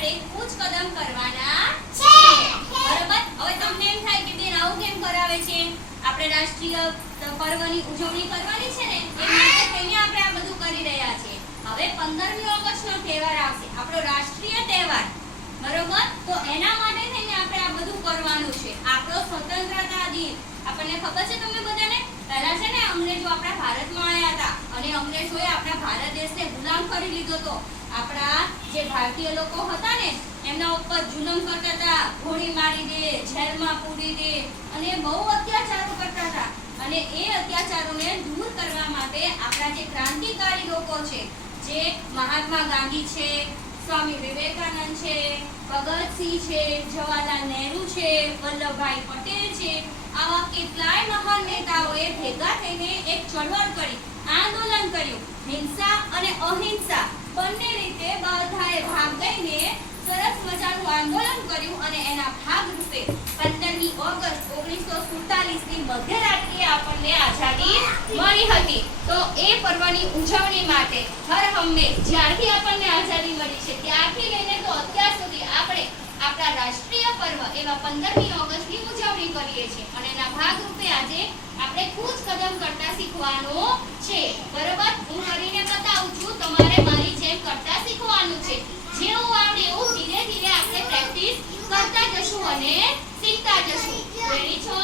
આપણે કૂચ કદમ કરવાના છે. બરોબર? હવે તમને એમ થાય કે બેન આવું કેમ કરાવે છે? આપણે રાષ્ટ્રીય પર્વની ઉજવણી કરવાની છે ને એ માટે થઈને આપણે આ બધું કરી રહ્યા છે? હવે 15મી ઓગસ્ટનો તહેવાર આવશે આપણો રાષ્ટ્રીય તહેવાર. બરોબર? તો એના માટે થઈને આપણે આ બધું કરવાનું છે. આપણો સ્વતંત્રતા દિન. આપણને ખબર છે તમને બધાને? પહેલા છે ને અંગ્રેજો આપણા ભારતમાં આવ્યા હતા. અને અંગ્રેજોએ આપણા ભારત દેશને ગુલામ કરી લીધો હતો. આપણા જે ભારતીય લોકો હતા ને, એમના ઉપર જુલમ કરતા હતા, ગોળી મારી દે, જેલમાં પૂરી દે અને બહુ અત્યાચારો કરતા હતા. અને એ અત્યાચારોને દૂર કરવા માટે આપણા જે ક્રાંતિકારી લોકો છે, જે મહાત્મા ગાંધી છે, સ્વામી વિવેકાનંદ છે, ભગતસિંહ છે, જવાહરલાલ નહેરુ છે, વલ્લભભાઈ પટેલ છે, આવા કેટલાય મહાન નેતાઓએ ભેગા થઈને એક ચળવળ કરી, આંદોલન કર્યું, હિંસા અને અહિંસા. બંને રીતે બધાએ ભાગ લઈને સરસ મજાનું આંદોલન કર્યું અને એના ભાગરૂપે 15મી ઓગસ્ટ 1947 ની મધ્યરાત્રિએ આપણને આઝાદી મળી હતી. તો એ પર્વની ઉજવણી માટે હર હંમેશ જ્યારથી આપણને આઝાદી મળી છે, ત્યારથી લઈને તો અત્યાર સુધી આપણે આપણા રાષ્ટ્રીય પર્વ એવા 15મી ઓગસ્ટની ઉજવણી કરીએ છીએ. અને એના ભાગરૂપે આજે આપણે કૂચ કદમ કરતા શીખવાનું છે. બરોબર હું કરીને બતાવું છું તમારે મારી જેમ કરતા શીખવાનું છે જેવું આવડે એવું ધીરે ધીરે આપણે પ્રેક્ટિસ કરતા જશું અને શીખતા જશું રેડી છો